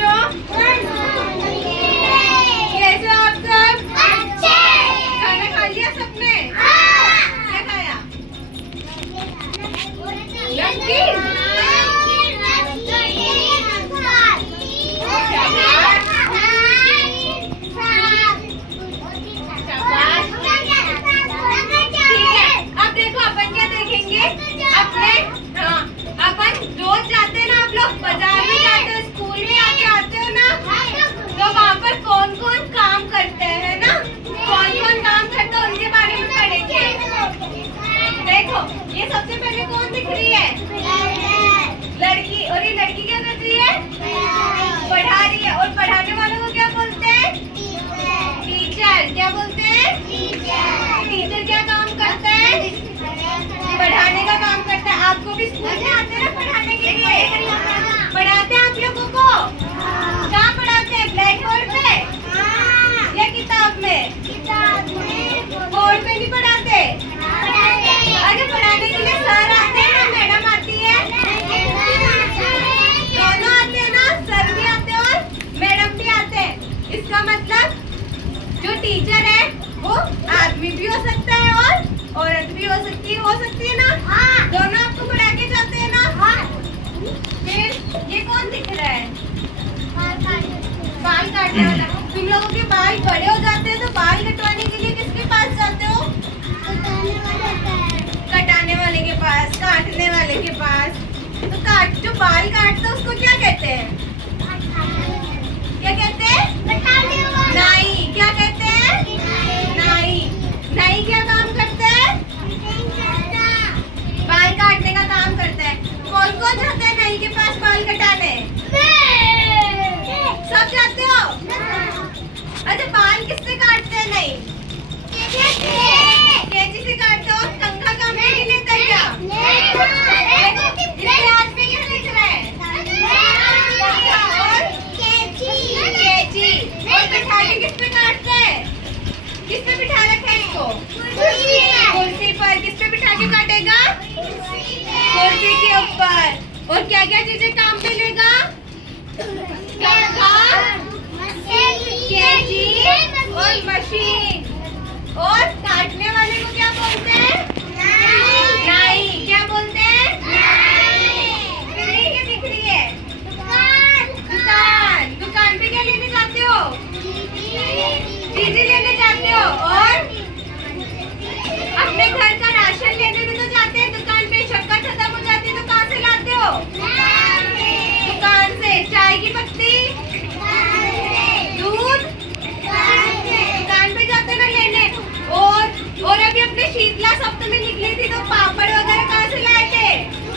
बच्चों, कैसे हो आप सब? खाना खा लिया सबने? क्या खाया? अब देखो अपन क्या देखेंगे अपने, हाँ, अपन रोज जाते हैं ना, आप लोग बाजार में जाते हो, स्कूल में आते हो ना, तो वहाँ पर कौन कौन काम करते हैं ना, कौन कौन काम करते हैं उनके बारे में पढ़ेंगे। देखो ये सबसे पहले कौन दिख रही है? लड़की। और ये लड़की क्या कर रही है? पढ़ा रही है। और पढ़ाने वालों को क्या बोलते हैं? टीचर। क्या बोलते हैं? टीचर क्या काम करता है? पढ़ाने का काम करता है। आपको भी स्कूल में आते हैं ना पढ़ाने के लिए? पढ़ाते हैं आप लोगों को? कहाँ पढ़ाते हैं? ब्लैक बोर्ड पे या किताब में? बोर्ड पे नहीं पढ़ाते? अरे पढ़ाने के लिए सर आते हैं ना, मैडम आती है? दोनों आते हैं ना, सर भी आते हैं और मैडम भी आते हैं। इसका मतलब जो टीचर है वो आदमी भी हो सकता है और औरत भी हो सकती है ना? दोनों आपको पढ़ा के जाते हैं ना? फिर ये कौन दिख रहा है? बाल काटने वाला। तुम लोगों के बाल बड़े हो जाते हैं तो बाल कटवाने के लिए किसके पास जाते हो? कटाने वाले के पास, काटने वाले के पास। तो जो बाल काटता है उसको क्या कहते हैं? क्या कहते हैं? नाई। क्या कहते हैं? नाई। नाई क्या काम करता है? बाल काटने का काम करता है। कौन कौन जाता है नाई के पास बाल कटाने? सब जाते हो? अच्छा, बाल किससे काटते हैं नाई? कैंची से काटते हो? कंघा काम नहीं लेता क्या? इसके हाथ में क्या दिख रहा है? और कैंची। और बिठा के किस पे काटते हैं? किस पे बिठा रखा है इसको? कुर्सी पर। किस पे बिठा के काटेगा? कुर्सी के ऊपर। और क्या क्या चीजें काम में लेगा? कैंची और मशीन। और काटने वाले को क्या बोलते हैं? नाई। क्या बोलते हैं? क्या दिख रही है? दुकान। दुकान पे क्या लेने जाते हो? चीजें लेने जाते हो। और अपने घर का राशन लेने भी तो जाते हैं दुकान पे। शक्कर खत्म हो जाती है तो कहाँ से लाते हो? दुकान से। चाय की पत्ती, दूध दुकान पे जाते ना लेने। और अभी अपने शीतला सप्तमी निकली थी तो पापड़ वगैरह कहाँ से लाए थे?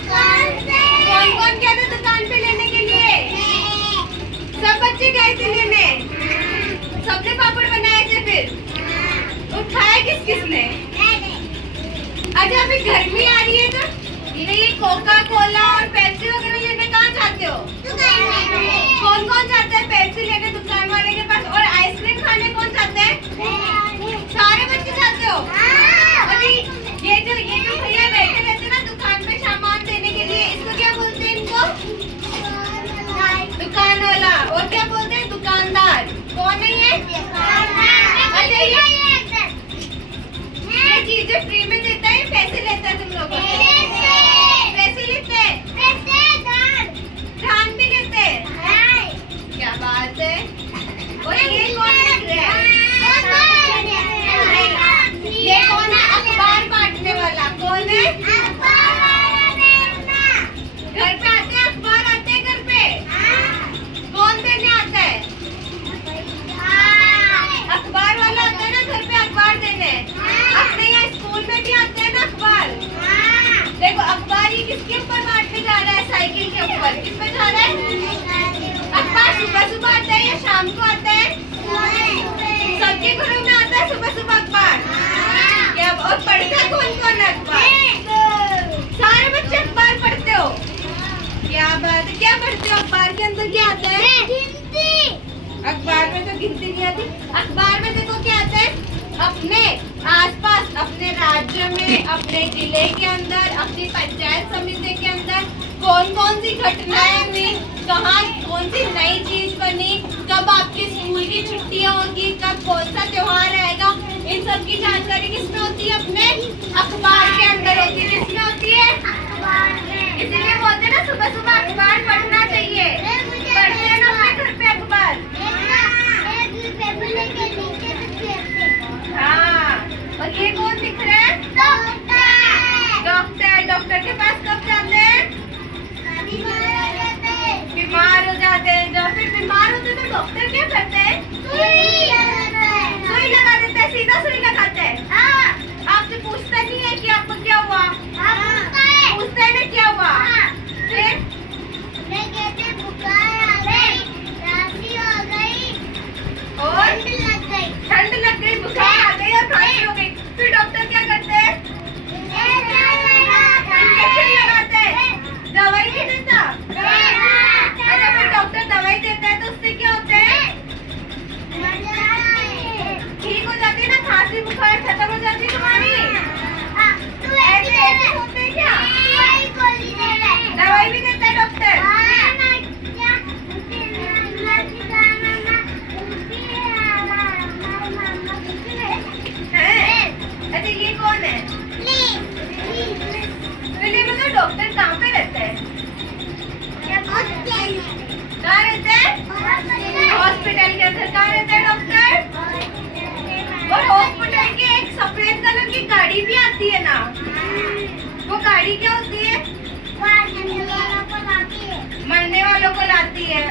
कौन कौन गया था दुकान पे लेने के लिए? सब बच्चे गए थे लेने। सबने पापड़ बनाए थे। फिर और खाए किस किसने? अच्छा, अभी गर्मी आ रही है तो ये कोका कोला और पेप्सी वगैरह लेने कहाँ जाते हो? कौन कौन जाता है पेप्सी लेने दुकान वाले के पास? और आइसक्रीम खाने कौन जाते हैं? सारे बच्चे जाते हो? अभी ये जो भैया बैठे रहते ना दुकान पे सामान देने के लिए, इसको क्या बोलते हैं? इनको दुकान वाला। और क्या बोलते हैं? दुकानदार। कौन है ये? अच्छा, ये चीजें फ्री में देता है, पैसे लेता है तुम लोगों से? पैसे लेते हैं। दान भी लेते हैं। क्या बात है। और ये कौन लग रहा है? ये कौन है? अखबार बांटने वाला। कौन है? घर पे आते हैं, अखबार आते हैं घर पे? कौन देने आता है? अखबार वाला आता है ना घर पे अखबार देने। अपने यहाँ स्कूल में भी आते हैं ना अखबार। देखो अखबार ये किसके ऊपर बांटने जा रहा है? साइकिल के ऊपर। किस पे जा रहा है? अखबार सुबह सुबह आता है या शाम को आता है? सबके घरों में आता है सुबह सुबह अखबार। क्या? और पढ़ता कौन कौन है अखबार? सारे बच्चे अखबार पढ़ते हो? क्या बात है। क्या पढ़ते हो? अखबार के अंदर क्या आता है? अखबार में तो गिनती नहीं आती। अखबार में देखो क्या आता है? अपने आसपास, अपने राज्य में, अपने जिले के अंदर, अपनी पंचायत समिति के अंदर कौन कौन सी घटनाएं हुई, कहाँ कौन सी नई चीज होली होगी, कब कौन सा त्योहार आएगा, इन सब की जानकारी किसमें होती है? अपने अखबार के अंदर होती है। किसमें होती है? इसीलिए बोलते हैं ना सुबह सुबह अखबार पढ़ना चाहिए। पढ़ते हैं ना अपने घर पे अखबार? हाँ। और ये कौन दिख रहा है? डॉक्टर। डॉक्टर के पास कब जाते हैं? बीमार हो जाते हैं। जब फिर बीमार होते हैं तो डॉक्टर क्या करते हैं? सुई लगा देते हैं। सीधा सुई लगाते हैं। आपसे पूछता नहीं है कि आपको क्या हुआ? पूछता है ना क्या हुआ? फिर और ठंड लग गई, बुखार आ गई और खांसी हो गई। फिर डॉक्टर क्या करते हैं? इंजेक्शन लगाते हैं। दवाई नहीं देता? अरे फिर डॉक्टर दवाई देता है तो उससे क्या होता है? ठीक हो जाती है ना, खांसी बुखार खत्म हो जाती है तुम्हारी। ऐसे होते हैं क्या? दवाई भी देता है डॉक्टर? अच्छा ये कौन है? फिर मतलब डॉक्टर कहाँ पे रहता है? कहाँ रहता है? हॉस्पिटल के अंदर। कहाँ रहता है डॉक्टर? और हॉस्पिटल के एक सफेद कलर की गाड़ी भी आती है ना, वो गाड़ी क्या होती है? मरने वालों को लाती है।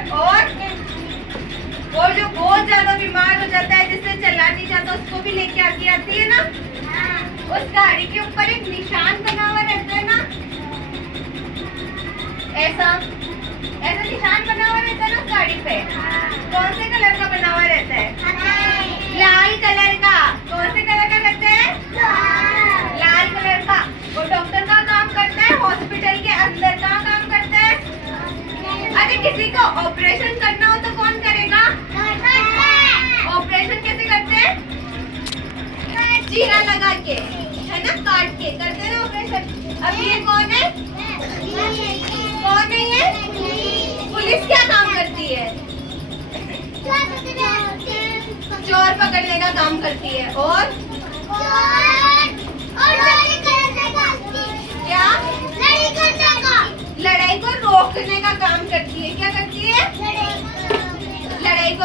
और जो बहुत ज्यादा बीमार हो जाता है, जिससे चला नहीं जाता, उसको भी लेके आती है ना। उस गाड़ी के ऊपर एक निशान बना हुआ रहता है ना, ऐसा निशान बना हुआ रहता है ना उस गाड़ी पे। कौन से कलर का बना हुआ रहता है? लाल कलर का। कौन से कलर का रहता है? लाल कलर का। वो डॉक्टर का काम करता है हॉस्पिटल के अंदर। का काम करता है? अरे किसी को ऑपरेशन करना हो तो कौन करेगा? ऑपरेशन कैसे करते हैं? चीरा लगा के, है ना, काट के करते हैं ना ऑपरेशन। अब ये कौन है? कौन है ये? पुलिस क्या काम करती है? चोर पकड़ने का काम करती है। और क्या? लड़ाई को रोकने का काम करती है। क्या करती है? लड़ाई को